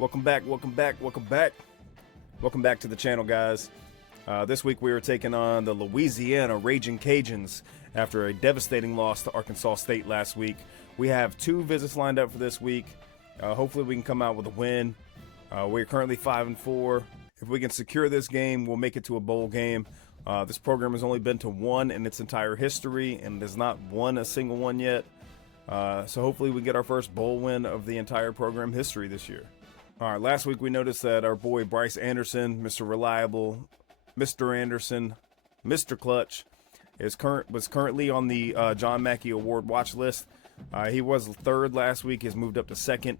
Welcome back to the channel, guys. This week we are taking on the Louisiana Raging Cajuns after a devastating loss to Arkansas State last week. We have 2 visits lined up for this week. Hopefully we can come out with a win. We're currently 5-4. If we can secure this game, we'll make it to a bowl game. This program has only been to 1 in its entire history and has not won a single one yet. So hopefully we get our first bowl win of the entire program history this year. All right, last week we noticed that our boy Bryce Anderson, Mr. Reliable, Mr. Anderson, Mr. Clutch, was currently on the John Mackey Award watch list. He was 3rd last week. He's moved up to 2nd.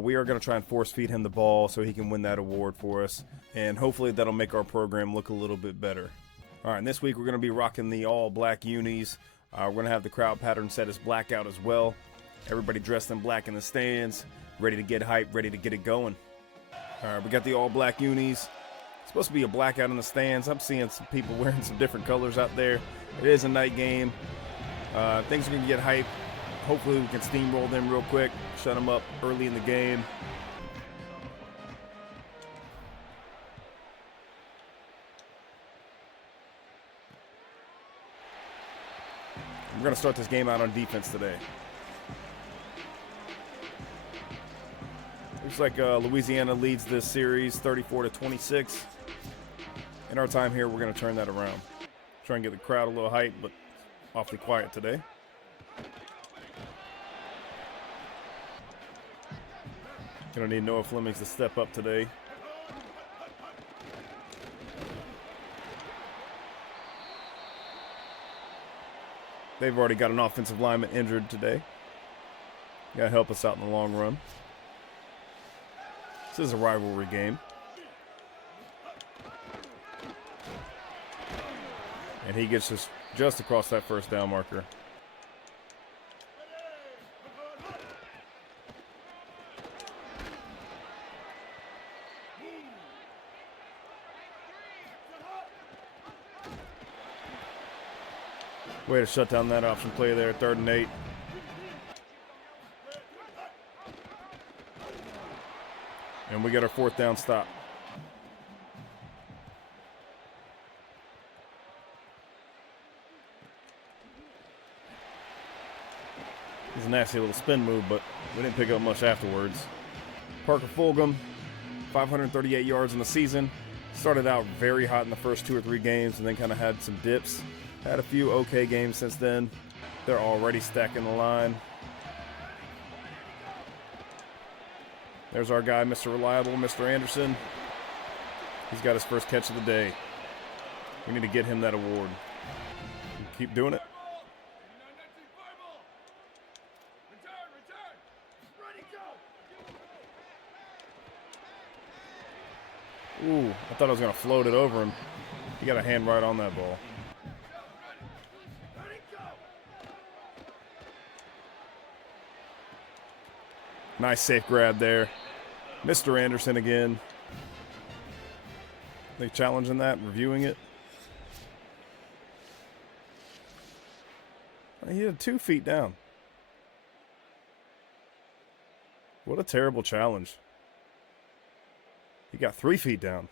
We are going to try and force feed him the ball so he can win that award for us, and hopefully that'll make our program look a little bit better. All right, and this week we're going to be rocking the all-black unis. We're going to have the crowd pattern set as blackout as well. Everybody dressed in black in the stands, ready to get hyped, ready to get it going. All right, we got the all-black unis. It's supposed to be a blackout in the stands. I'm seeing some people wearing some different colors out there. It is a night game. Things are going to get hyped. Hopefully we can steamroll them real quick, shut them up early in the game. We're going to start this game out on defense today. Looks like Louisiana leads this series 34-26. In our time here, we're going to turn that around. Try and get the crowd a little hyped, but awfully quiet today. Gonna need Noah Flemings to step up today. They've already got an offensive lineman injured today. Gotta help us out in the long run. This is a rivalry game. And he gets us just across that first down marker. Way to shut down that option play there, 3rd and 8. And we get our 4th down stop. It's a nasty little spin move, but we didn't pick up much afterwards. Parker Fulgham, 538 yards in the season. Started out very hot in the first 2 or 3 games and then kind of had some dips. Had a few okay games since then. They're already stacking the line. There's our guy, Mr. Reliable, Mr. Anderson. He's got his first catch of the day. We need to get him that award. Keep doing it. Ooh, I thought I was going to float it over him. He got a hand right on that ball. Nice safe grab there. Mr. Anderson again. They challenging that, reviewing it. He had 2 feet down. What a terrible challenge. He got 3 feet down.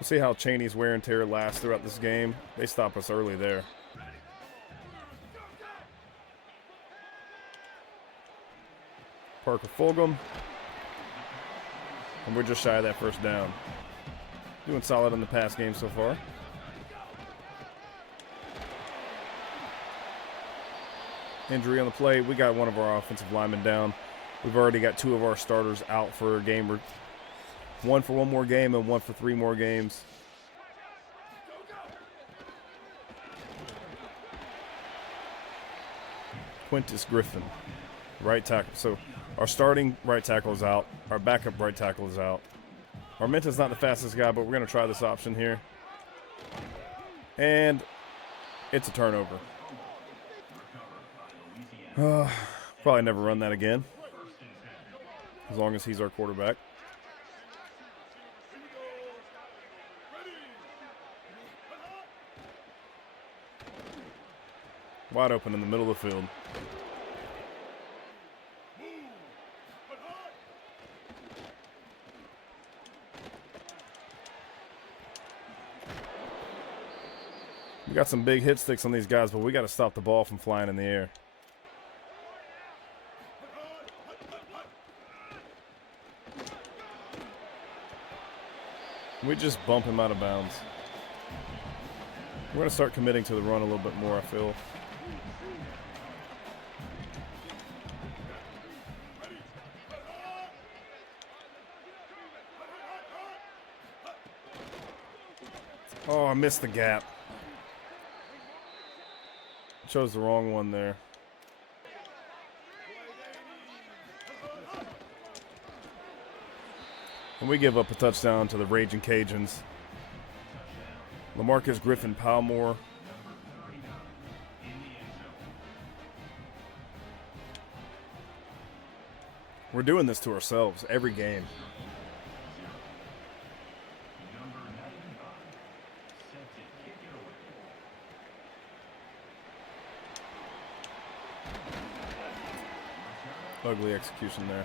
We'll see how Cheney's wear and tear lasts throughout this game. They stop us early there. Parker Fulgham. And we're just shy of that first down. Doing solid in the pass game so far. Injury on the play. We got one of our offensive linemen down. We've already got 2 of our starters out for a game. 1 for 1 more game and 1 for 3 more games. Quintus Griffin, right tackle. So our starting right tackle is out. Our backup right tackle is out. Armenta's not the fastest guy, but we're going to try this option here. And it's a turnover. Probably never run that again, as long as he's our quarterback. Wide open in the middle of the field. We got some big hit sticks on these guys, but we got to stop the ball from flying in the air. We just bump him out of bounds. We're going to start committing to the run a little bit more, I feel. Oh, I missed the gap. Chose the wrong one there. And we give up a touchdown to the Raging Cajuns. LaMarcus Griffin Palmore. We're doing this to ourselves every game. Ugly execution there.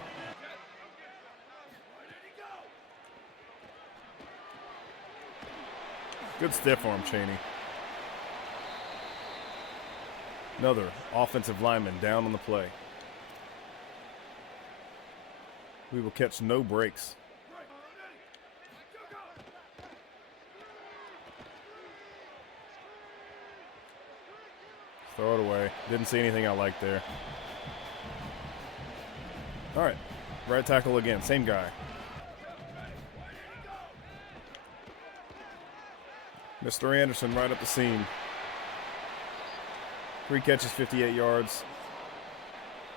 Good stiff arm, Chaney. Another offensive lineman down on the play. We will catch no breaks. Throw it away. Didn't see anything I liked there. All right, right tackle again, same guy. Mr. Anderson right up the seam. 3 catches, 58 yards.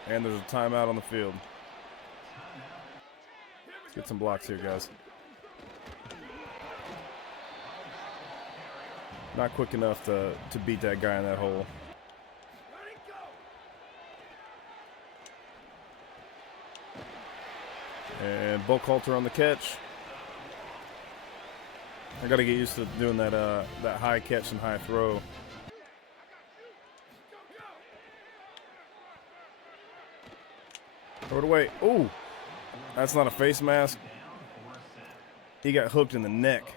And there's a timeout on the field. Let's get some blocks here, guys. Not quick enough to beat that guy in that hole. And Buckhalter on the catch. I got to get used to doing that that high catch and high throw. Throw it away. Ooh, that's not a face mask. He got hooked in the neck.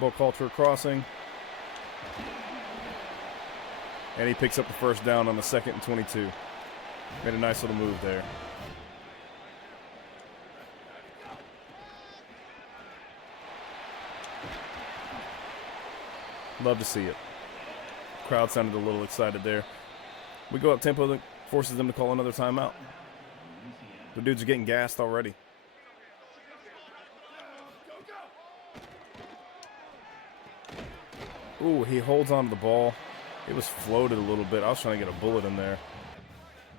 Buckhalter crossing. And he picks up the first down on the 2nd and 22. Made a nice little move there. Love to see it. Crowd sounded a little excited there. We go up tempo, that forces them to call another timeout. The dudes are getting gassed already. Ooh, he holds on to the ball. It was floated a little bit. I was trying to get a bullet in there.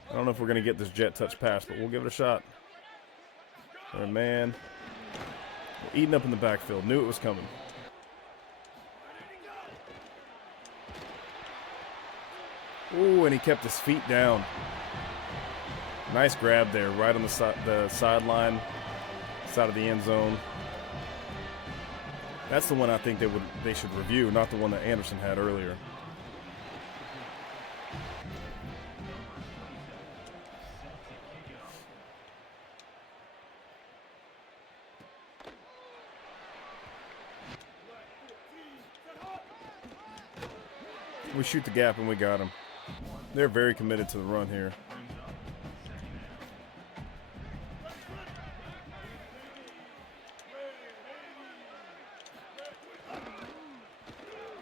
I don't know if we're going to get this jet touch pass, but we'll give it a shot. And man, we're eating up in the backfield. Knew it was coming. Ooh, and he kept his feet down. Nice grab there, right on the sideline, side of the end zone. That's the one I think they should review, not the one that Anderson had earlier. We shoot the gap and we got him. They're very committed to the run here.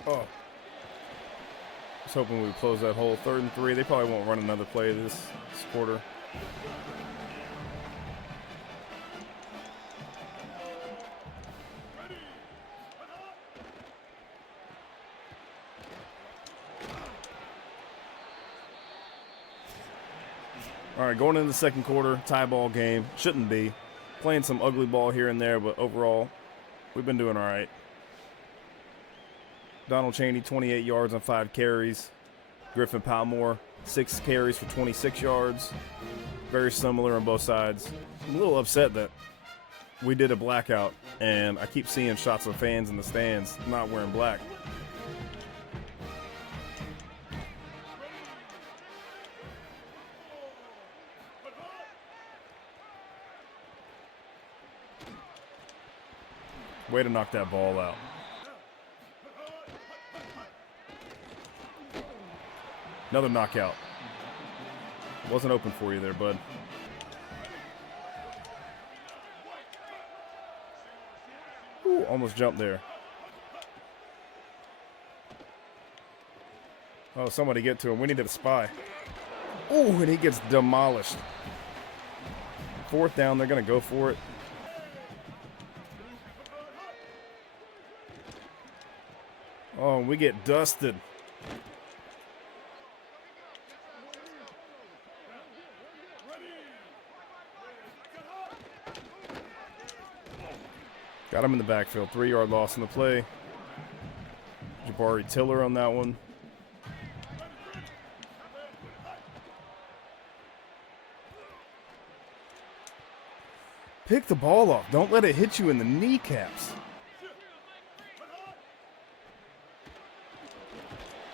Oh. I was hoping we would close that hole. 3rd and 3. They probably won't run another play this quarter. All right, going into the 2nd quarter, tie ball game. Shouldn't be. Playing some ugly ball here and there, but overall, we've been doing all right. Donald Chaney, 28 yards on 5 carries. Griffin Palmore, 6 carries for 26 yards. Very similar on both sides. I'm a little upset that we did a blackout, and I keep seeing shots of fans in the stands not wearing black. Way to knock that ball out. Another knockout. Wasn't open for you there, bud. Ooh, almost jumped there. Oh, somebody get to him. We needed a spy. Ooh, and he gets demolished. 4th down, they're going to go for it. Oh, we get dusted. Got him in the backfield. 3-yard loss in the play. Jabari Tiller on that one. Pick the ball off. Don't let it hit you in the kneecaps.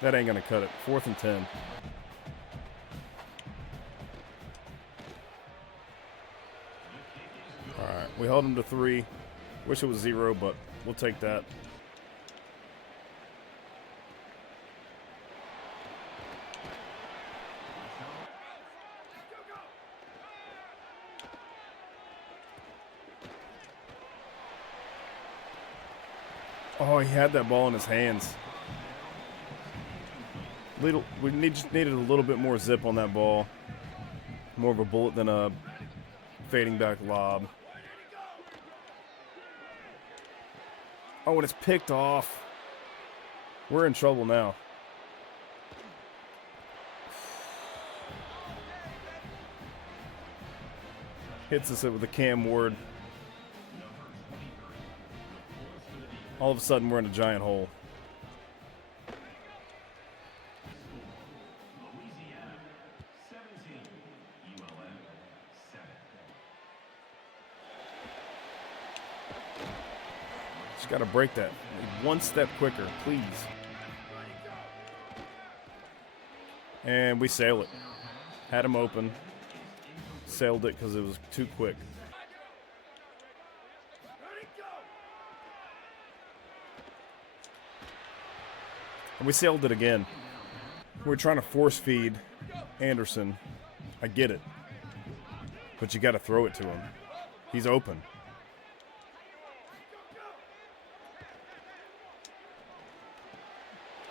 That ain't going to cut it. 4th and 10. All right. We held him to 3. Wish it was 0, but we'll take that. Oh, he had that ball in his hands. We just needed a little bit more zip on that ball. More of a bullet than a fading back lob. Oh, and it's picked off. We're in trouble now. Hits us with a Cam Ward. All of a sudden, we're in a giant hole. Just got to break that. One step quicker, please. And we sail it. Had him open. Sailed it because it was too quick. And we sailed it again. We're trying to force feed Anderson. I get it. But you got to throw it to him. He's open.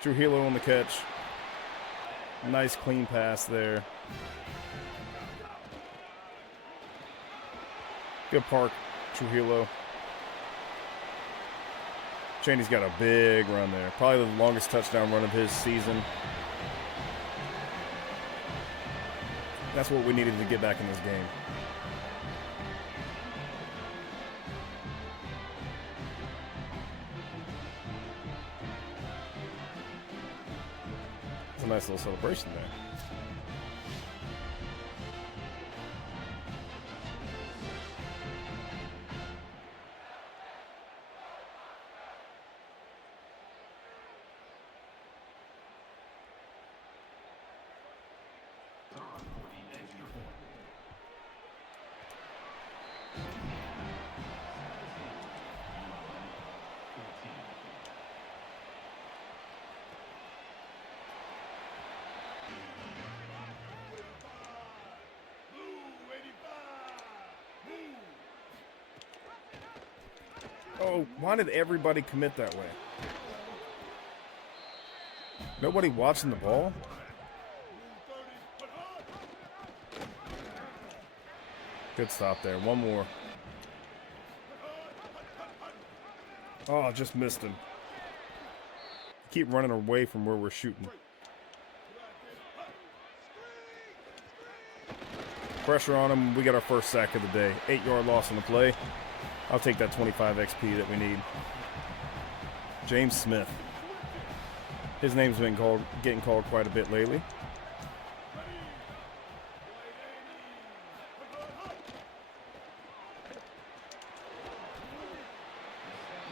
Trujillo on the catch. Nice clean pass there. Good park, Trujillo. Chaney's got a big run there. Probably the longest touchdown run of his season. That's what we needed to get back in this game. It's a nice little celebration there. Oh, why did everybody commit that way? Nobody watching the ball? Good stop there. One more. Oh, I just missed him. Keep running away from where we're shooting. Pressure on him. We got our first sack of the day. 8-yard loss on the play. I'll take that 25 XP that we need. James Smith. His name's been getting called quite a bit lately.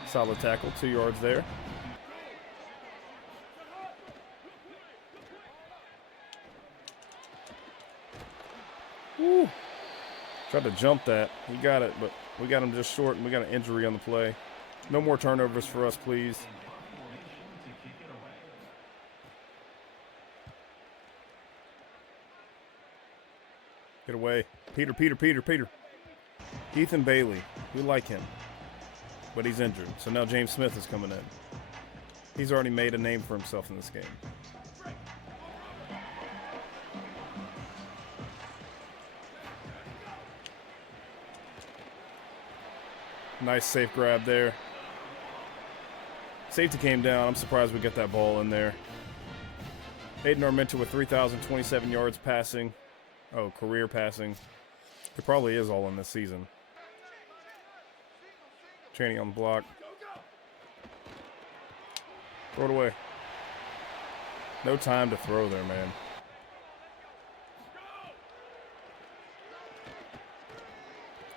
Solid tackle, 2 yards there. Woo. Tried to jump that. He got it, but we got him just short, and we got an injury on the play. No more turnovers for us, please. Get away. Peter. Ethan Bailey. We like him. But he's injured. So now James Smith is coming in. He's already made a name for himself in this game. Nice safe grab there. Safety came down. I'm surprised we got that ball in there. Aiden Armenta with 3,027 yards passing. Oh, career passing. It probably is all in this season. Chaney on the block. Throw it away. No time to throw there, man.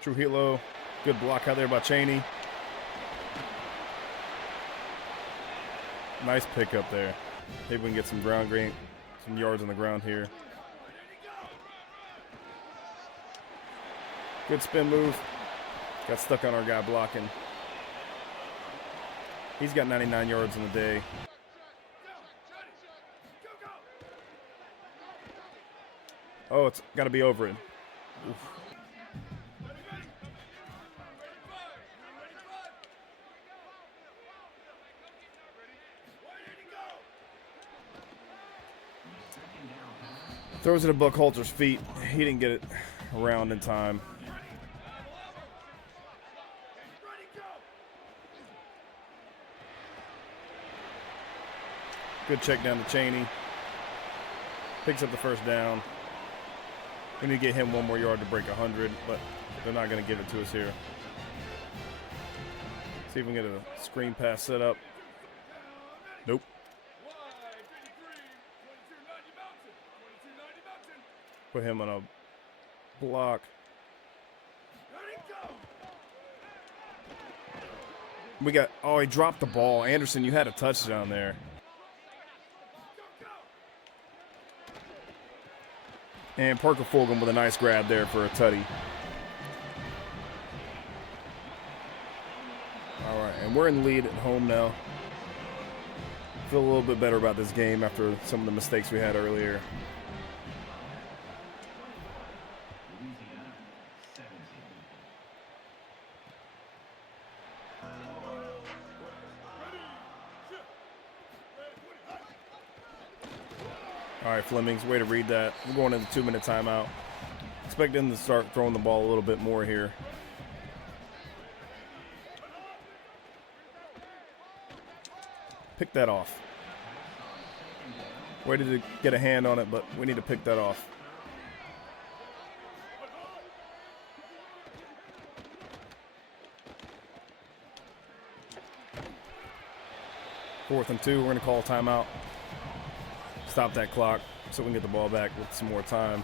Trujillo. Good block out there by Chaney. Nice pick up there. Maybe we can get some ground game, some yards on the ground here. Good spin move. Got stuck on our guy blocking. He's got 99 yards in the day. Oh, it's got to be over it. Oof. Throws it at Buckhalter's feet. He didn't get it around in time. Good check down to Chaney. Picks up the first down. We need to get him one more yard to break 100, but they're not going to give it to us here. See if we can get a screen pass set up. Nope. Put him on a block. We got, oh, he dropped the ball. Anderson, you had a touchdown there. And Parker Fulgham with a nice grab there for a tutty. All right, and we're in the lead at home now. Feel a little bit better about this game after some of the mistakes we had earlier. All right, Flemings, way to read that. We're going into 2-minute timeout. Expect them to start throwing the ball a little bit more here. Pick that off. Waited to get a hand on it, but we need to pick that off. Fourth and 2, we're going to call a timeout. Stop that clock so we can get the ball back with some more time.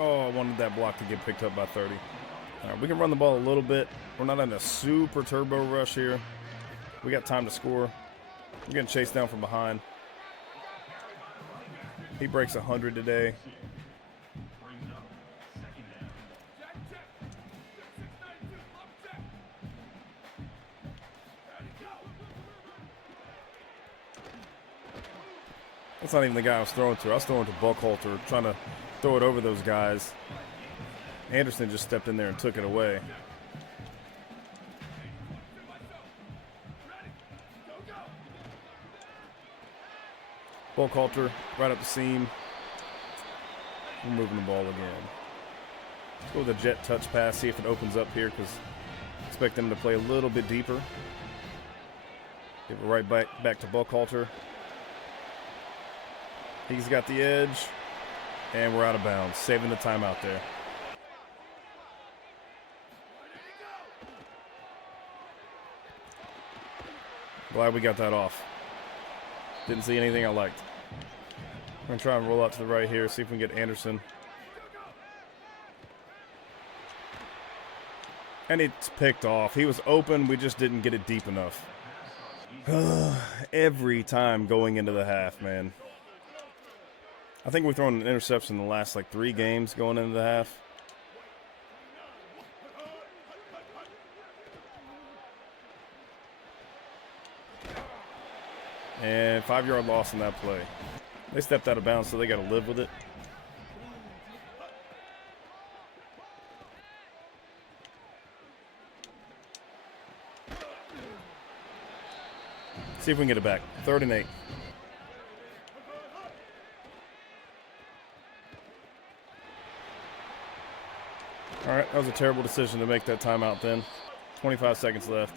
Oh, I wanted that block to get picked up by 30. All right, we can run the ball a little bit. We're not in a super turbo rush here. We got time to score. We're getting chased down from behind. He breaks 100 today. That's not even the guy I was throwing to. I was throwing to Buckhalter, trying to throw it over those guys. Anderson just stepped in there and took it away. Buckhalter right up the seam. We're moving the ball again. Let's go with a jet touch pass, see if it opens up here, because expect them to play a little bit deeper. Give it right back to Buckhalter. He's got the edge, and we're out of bounds, saving the timeout there. Glad we got that off. Didn't see anything I liked. I'm going to try and roll out to the right here, see if we can get Anderson. And it's picked off. He was open, we just didn't get it deep enough. Every time going into the half, man. I think we've thrown an interception in the last like 3 games going into the half. And 5-yard loss in that play. They stepped out of bounds, so they got to live with it. See if we can get it back. 3rd and 8. All right, that was a terrible decision to make that timeout then. 25 seconds left.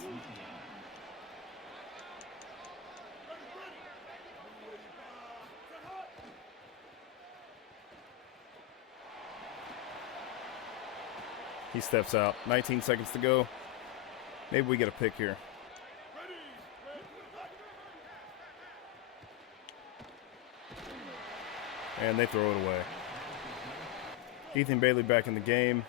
He steps out. 19 seconds to go. Maybe we get a pick here. And they throw it away. Ethan Bailey back in the game.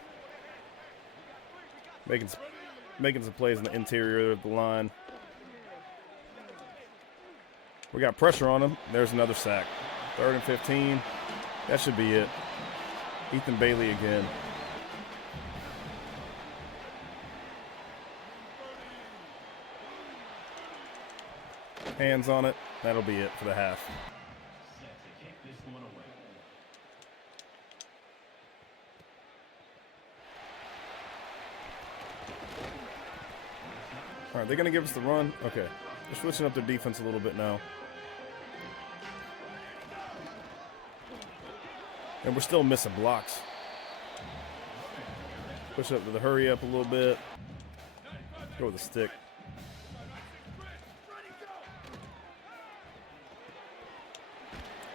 Making some plays in the interior of the line. We got pressure on him. There's another sack. 3rd and 15. That should be it. Ethan Bailey again. Hands on it. That'll be it for the half. All right, they're going to give us the run. Okay. They're switching up their defense a little bit now. And we're still missing blocks. Push up to the hurry up a little bit. Go with the stick.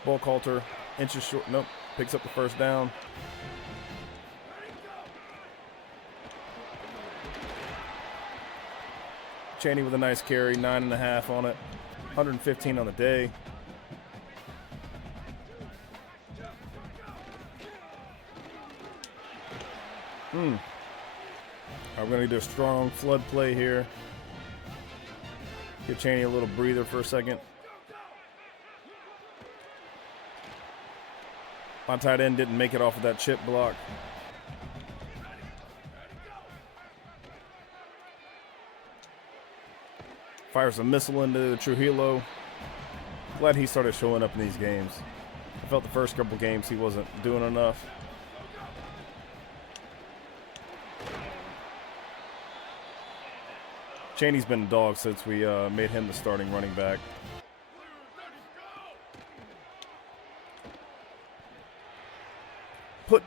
Ball Coulter, inches short. Nope. Picks up the 1st down. Chaney with a nice carry, 9.5 on it. 115 on the day. All right, we're going to do a strong flood play here. Give Chaney a little breather for a second. My tight end didn't make it off of that chip block. Fires a missile into Trujillo. Glad he started showing up in these games. I felt the first couple games he wasn't doing enough. Chaney's been a dog since we made him the starting running back. Put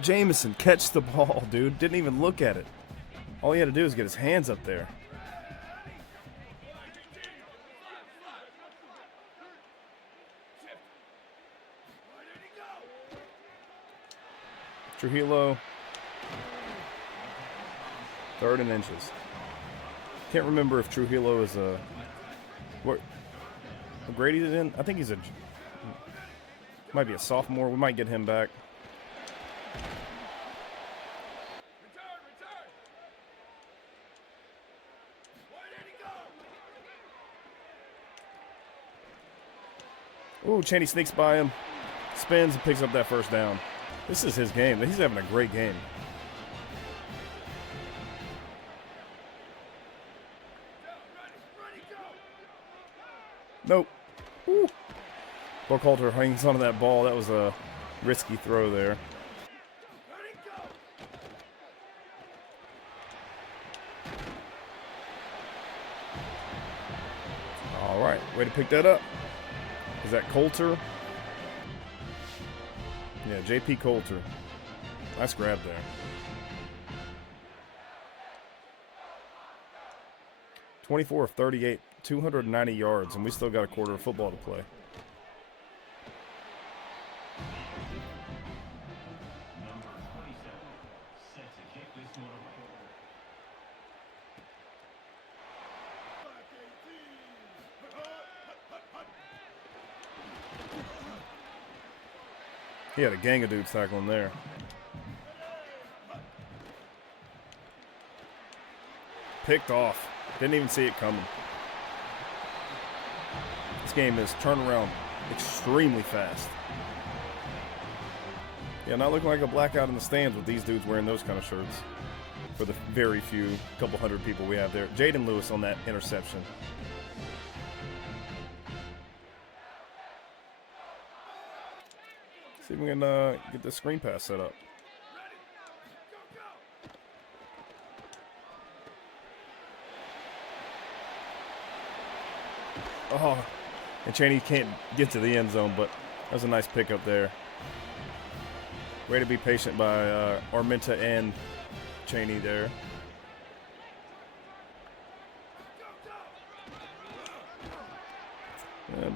Jameson, catch the ball, dude. Didn't even look at it. All he had to do was get his hands up there. Trujillo. 3rd and inches. Can't remember if Trujillo is a what grade he's in. I think he's might be a sophomore. We might get him back. Ooh, Chaney sneaks by him, spins and picks up that 1st down. This is his game. He's having a great game. Nope. Woo. Ball Coulter hangs onto that ball. That was a risky throw there. All right, way to pick that up. Is that Coulter? Yeah, J.P. Coulter. Nice grab there. 24 of 38, 290 yards, and we still got a quarter of football to play. He had a gang of dudes tackling there. Picked off. Didn't even see it coming. This game is turnaround extremely fast. Yeah, not looking like a blackout in the stands with these dudes wearing those kind of shirts. For the very few, couple hundred people we have there. Jaden Lewis on that interception. See if we can get the screen pass set up. Oh, and Chaney can't get to the end zone, but that was a nice pickup there. Way to be patient by Armenta and Chaney there.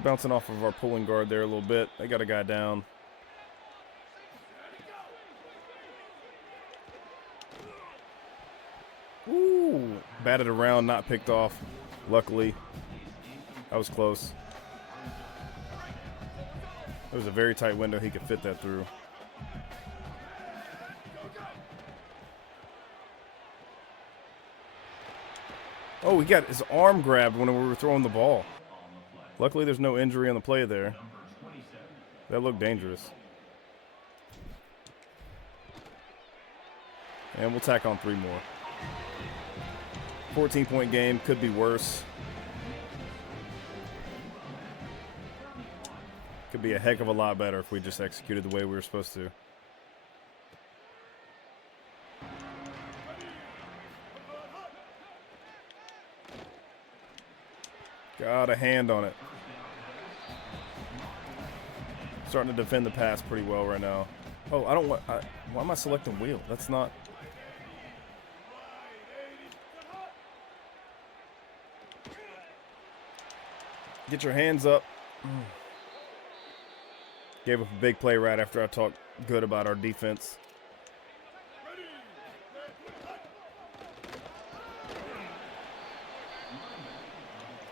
Bouncing off of our pulling guard there a little bit. They got a guy down. Ooh, batted around, not picked off. Luckily, that was close. It was a very tight window. He could fit that through. Oh, he got his arm grabbed when we were throwing the ball. Luckily, there's no injury on the play there. That looked dangerous. And we'll tack on 3 more. 14-point game, could be worse. Could be a heck of a lot better if we just executed the way we were supposed to. Got a hand on it. Starting to defend the pass pretty well right now. Oh, I don't want. Why am I selecting wheel? That's not. Get your hands up. Gave up a big play right after I talked good about our defense.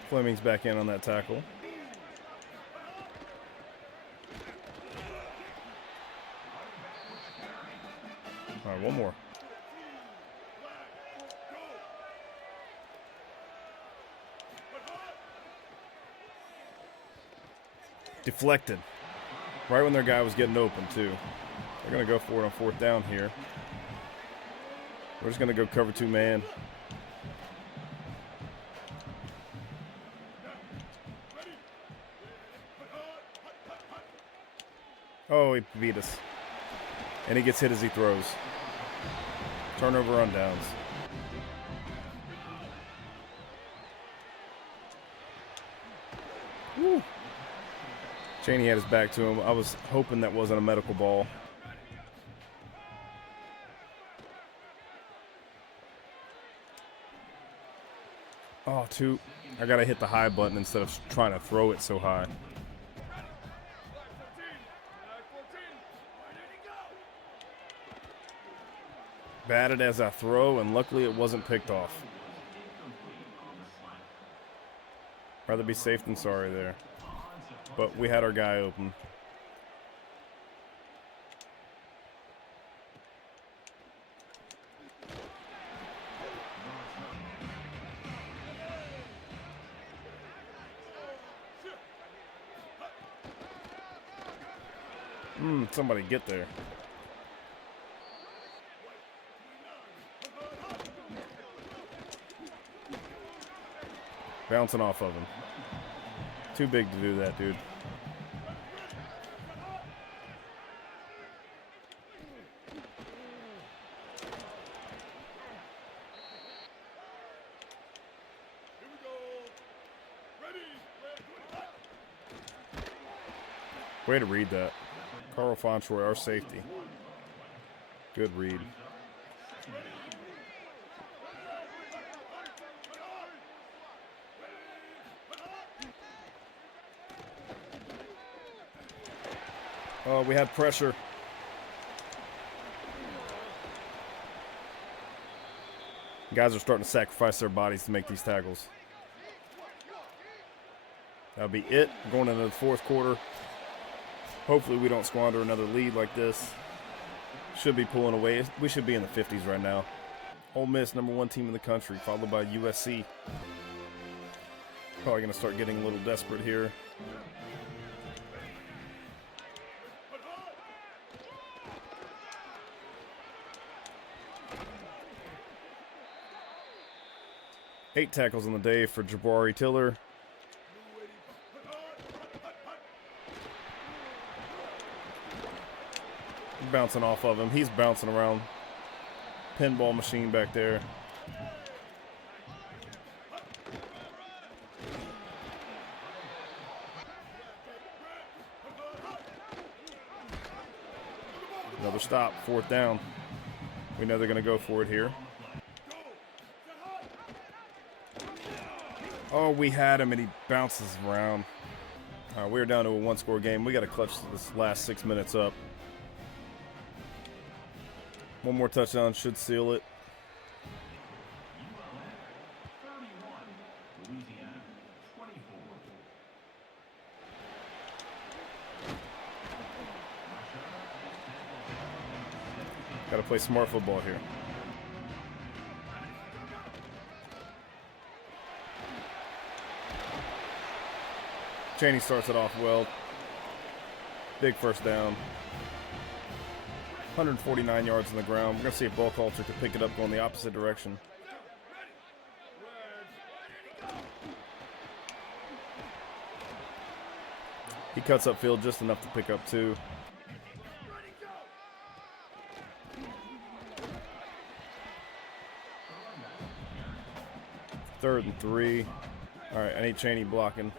Fleming's back in on that tackle. All right, one more. Deflected. Right when their guy was getting open, too. They're going to go for it on 4th down here. We're just going to go cover 2 man. Oh, he beat us. And he gets hit as he throws. Turnover on downs. Woo. Chaney had his back to him. I was hoping that wasn't a medical ball. Oh, 2. I got to hit the high button instead of trying to throw it so high. Batted as I throw, and luckily it wasn't picked off. Rather be safe than sorry there. But we had our guy open. Somebody get there. Bouncing off of him. Too big to do that, dude. Way to read that. Carl Fontroy, our safety. Good read. Oh, we had pressure. Guys are starting to sacrifice their bodies to make these tackles. That'll be it. Going into the 4th quarter. Hopefully we don't squander another lead like this. Should be pulling away. We should be in the 50s right now. Ole Miss, #1 team in the country, followed by USC. Probably going to start getting a little desperate here. 8 tackles on the day for Jabari Tiller. Bouncing off of him. He's bouncing around. Pinball machine back there. Another stop, 4th down. We know they're going to go for it here. Oh, we had him, and he bounces around. We're down to a 1-score game. We got to clutch this last 6 minutes up. One more touchdown should seal it. Got to play smart football here. Chaney starts it off well. Big 1st down. 149 yards on the ground. We're going to see if ball culture can pick it up going the opposite direction. He cuts upfield just enough to pick up 2. Third and 3. All right, I need Chaney blocking.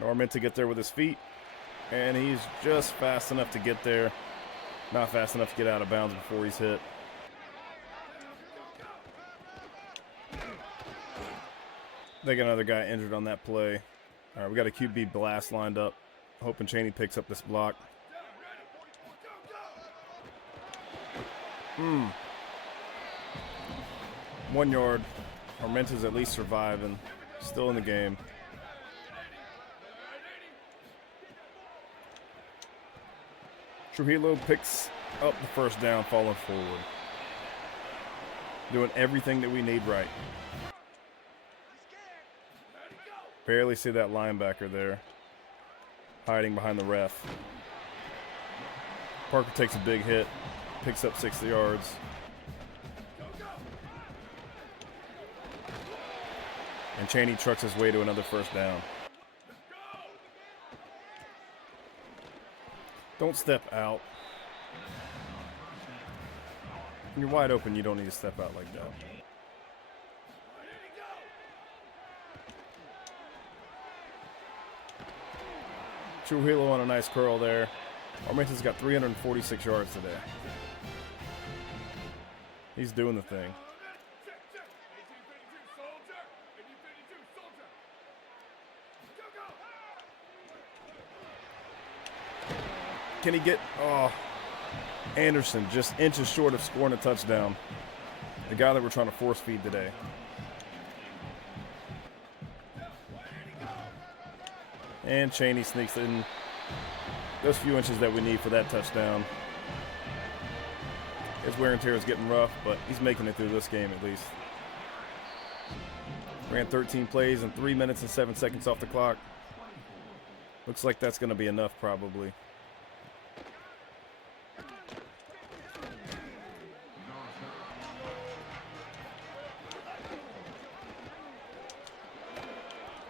Norman to get there with his feet, and he's just fast enough to get there. Not fast enough to get out of bounds before he's hit. They got another guy injured on that play. All right, we got a QB blast lined up. Hoping Chaney picks up this block. 1 yard. Armenta's at least surviving. Still in the game. Trujillo picks up the 1st down, falling forward. Doing everything that we need right. Barely see that linebacker there. Hiding behind the ref. Parker takes a big hit. Picks up 60 yards. And Chaney trucks his way to another 1st down. Don't step out. When you're wide open, you don't need to step out like that. Trujillo on a nice curl there. Armenta's got 346 yards today. He's doing the thing. Can he get... Oh, Anderson just inches short of scoring a touchdown. The guy that we're trying to force feed today. And Chaney sneaks in those few inches that we need for that touchdown. His wear and tear is getting rough, but he's making it through this game at least. Ran 13 plays and 3 minutes and 7 seconds off the clock. Looks like that's going to be enough probably.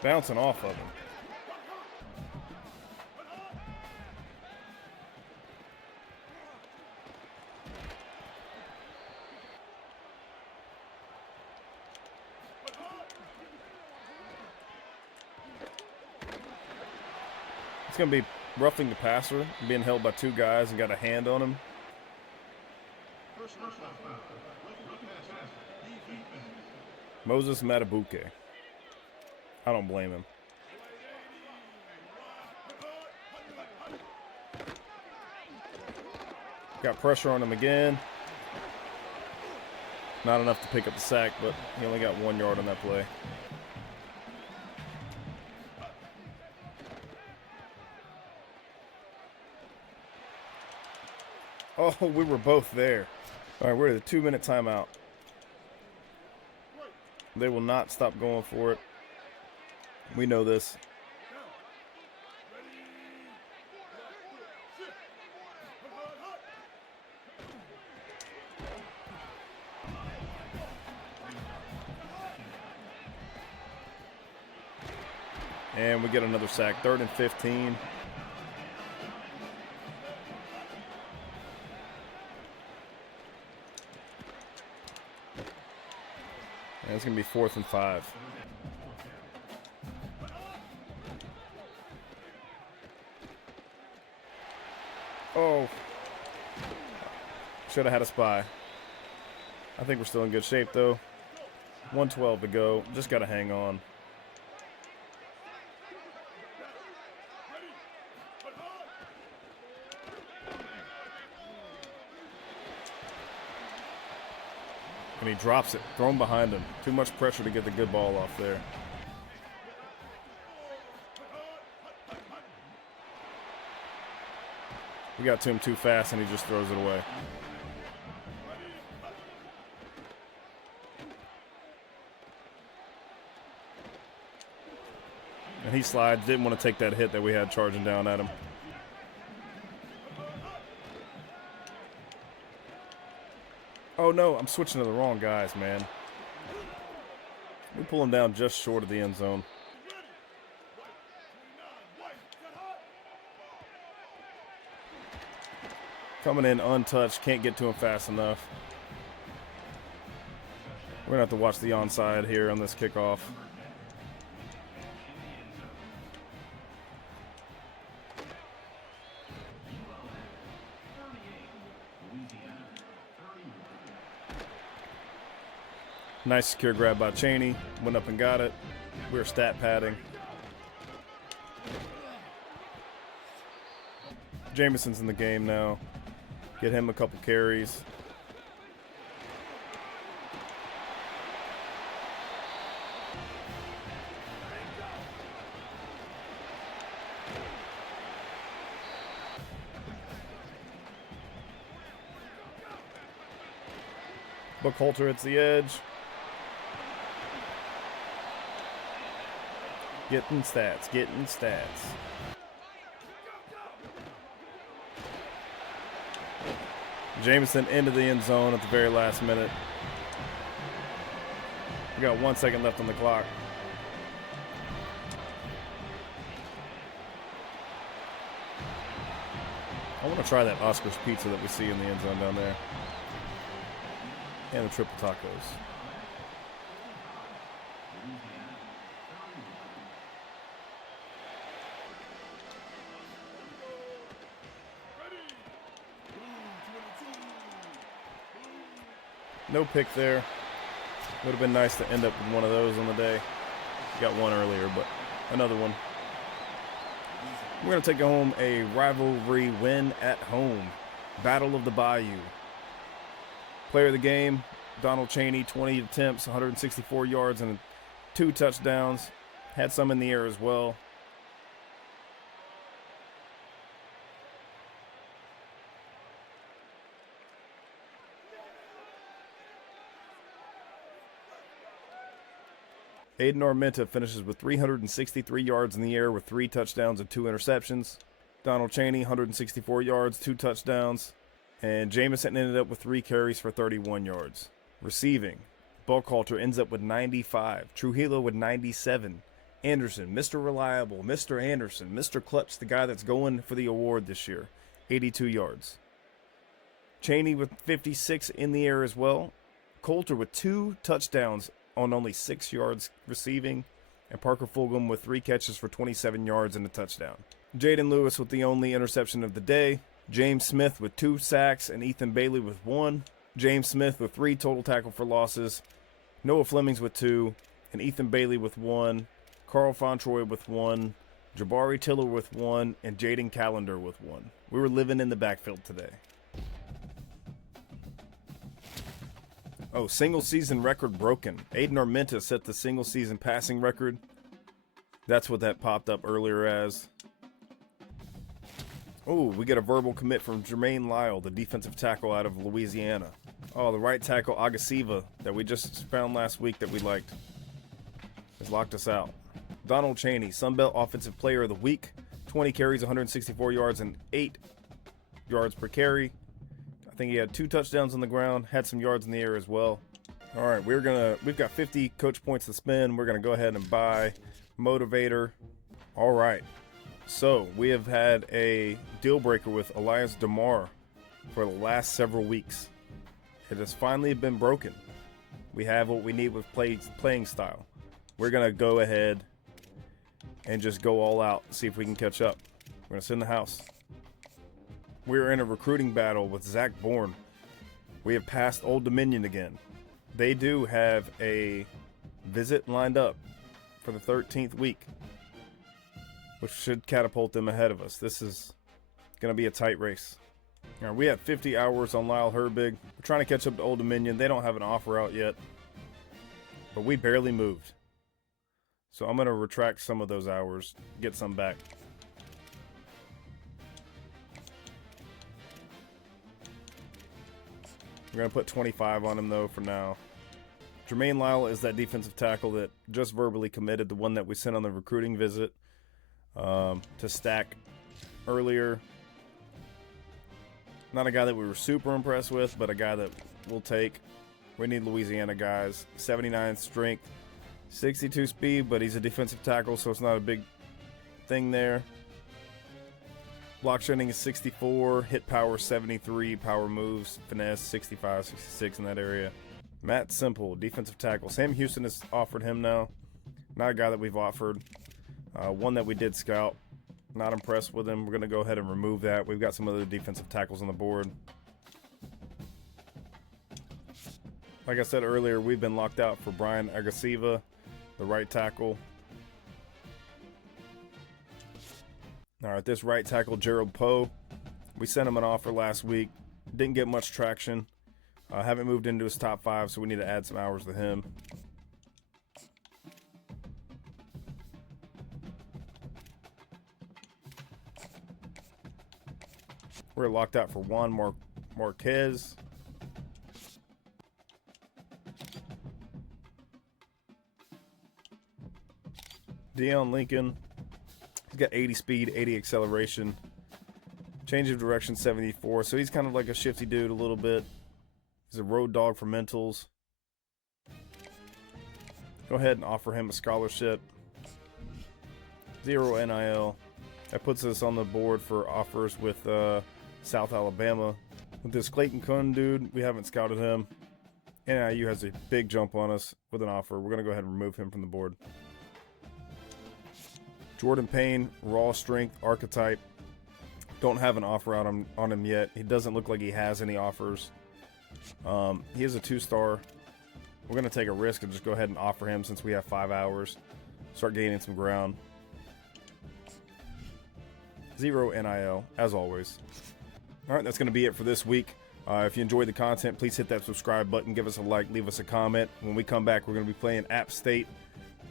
Bouncing off of him. It's going to be roughing the passer, being held by 2 guys and got a hand on him. Moses Matabuke. I don't blame him. Got pressure on him again. Not enough to pick up the sack, but he only got 1 yard on that play. Oh, we were both there. All right, we're at a 2-minute timeout. They will not stop going for it. We know this. And we get another sack. 3rd and 15. And it's going to be 4th and 5. Oh. Should have had a spy. I think we're still in good shape, though. 1:12 to go. Just got to hang on. And he drops it. Thrown behind him. Too much pressure to get the good ball off there. We got to him too fast, and he just throws it away. And he slides. Didn't want to take that hit that we had charging down at him. Oh, no. I'm switching to the wrong guys, man. We pull him down just short of the end zone. Coming in untouched. Can't get to him fast enough. We're going to have to watch the onside here on this kickoff. Nice secure grab by Cheney. Went up and got it. We were stat padding. Jameson's in the game now. Get him a couple carries. Buckhalter hits the edge. Getting stats, getting stats. Jameson into the end zone at the very last minute. We got 1 second left on the clock. I want to try that Oscar's pizza that we see in the end zone down there. And the triple tacos. No pick there. Would have been nice to end up with one of those on the day. Got one earlier, but another one. We're going to take home a rivalry win at home. Battle of the Bayou. Player of the game, Donald Cheney, 20 attempts, 164 yards, and 2 touchdowns. Had some in the air as well. Aiden Armenta finishes with 363 yards in the air with 3 touchdowns and 2 interceptions. Donald Cheney, 164 yards, 2 touchdowns. And Jameson ended up with 3 carries for 31 yards. Receiving, Buckhalter ends up with 95. Trujillo with 97. Anderson, Mr. Reliable, Mr. Anderson, Mr. Clutch, the guy that's going for the award this year, 82 yards. Cheney with 56 in the air as well. Coulter with 2 touchdowns on only 6 yards receiving, and Parker Fulgham with 3 catches for 27 yards and a touchdown. Jaden Lewis with the only interception of the day. James Smith with 2 sacks and Ethan Bailey with 1. James Smith with 3 total tackle for losses. Noah Flemings with 2, and Ethan Bailey with 1. Carl Fontroy with 1. Jabari Tiller with 1, and Jaden Callender with 1. We were living in the backfield today. Oh, single season record broken. Aiden Armenta set the single season passing record. That's what that popped up earlier as. Oh, we get a verbal commit from Jermaine Lyle, the defensive tackle out of Louisiana. Oh, the right tackle Agasiva that we just found last week that we liked has locked us out. Donald Cheney, Sunbelt Offensive Player of the Week. 20 carries, 164 yards, and 8 yards per carry. I think he had 2 touchdowns on the ground, had some yards in the air as well. All right, we've got 50 coach points to spend. We're gonna go ahead and buy Motivator. All right. So we have had a deal breaker with Elias DeMar for the last several weeks. It has finally been broken. We have what we need with playing style. We're going to go ahead and just go all out, see if we can catch up. We're going to sit in the house. We're in a recruiting battle with Zach Bourne. We have passed Old Dominion again. They do have a visit lined up for the 13th week, which should catapult them ahead of us. This is going to be a tight race. All right, we had 50 hours on Lyle Herbig. We're trying to catch up to Old Dominion. They don't have an offer out yet, but we barely moved. So I'm going to retract some of those hours, get some back. We're going to put 25 on him, though, for now. Jermaine Lyle is that defensive tackle that just verbally committed, the one that we sent on the recruiting visit to Stack earlier. Not a guy that we were super impressed with, but a guy that we'll take. We need Louisiana guys. 79 strength, 62 speed, but he's a defensive tackle, so it's not a big thing there. Block shedding is 64, hit power 73, power moves, finesse 65, 66 in that area. Matt Simple, defensive tackle. Sam Houston has offered him now. Not a guy that we've offered. One that we did scout. Not impressed with him. We're going to go ahead and remove that. We've got some other defensive tackles on the board. Like I said earlier, we've been locked out for Brian Agasiva, the right tackle. All right, this right tackle, Gerald Poe. We sent him an offer last week. Didn't get much traction. Haven't moved into his top 5, so we need to add some hours to him. We're locked out for Juan Marquez. Deion Lincoln. He's got 80 speed, 80 acceleration. Change of direction 74. So he's kind of like a shifty dude a little bit. He's a road dog for mentals. Go ahead and offer him a scholarship. 0 NIL. That puts us on the board for offers with South Alabama. With this Clayton Kuhn dude, we haven't scouted him. NIU has a big jump on us with an offer. We're going to go ahead and remove him from the board. Jordan Payne, raw strength, archetype. Don't have an offer out on him yet. He doesn't look like he has any offers. He is a 2-star. We're going to take a risk and just go ahead and offer him since we have 5 hours. Start gaining some ground. 0 NIL, as always. All right, that's going to be it for this week. If you enjoyed the content, please hit that subscribe button. Give us a like. Leave us a comment. When we come back, we're going to be playing App State,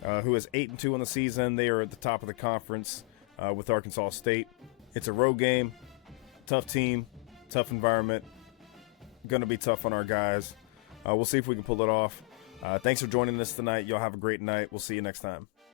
who is 8-2 on the season. They are at the top of the conference with Arkansas State. It's a road game. Tough team. Tough environment. Going to be tough on our guys. We'll see if we can pull it off. Thanks for joining us tonight. Y'all have a great night. We'll see you next time.